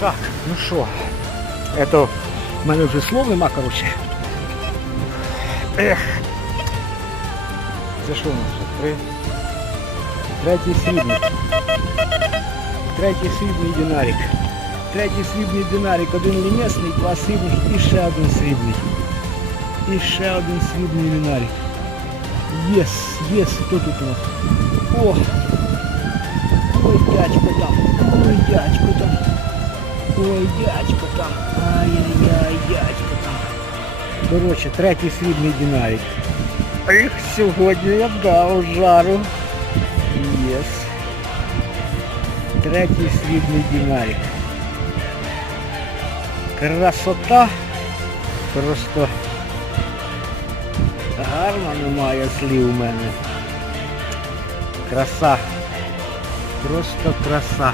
Так, ну що, это в мене вже слов нема, коротше. Ех. Це що у нас вже? Три. Третій срібний. Третій срібний динарик. Третій срібний динарик, один лімесний, два срібних і ще один срібний. І ще один срібний динарик. Єс, єс, хто тут у нас? О! Ой, дядько там. Ай-яй-яй, дядько там. Коротше, третій срібний динарик. Ех, сьогодні я дав жару. Єс. Третій срібний динарик. Красота. Просто гарно немає слів у мене. Краса. Просто краса.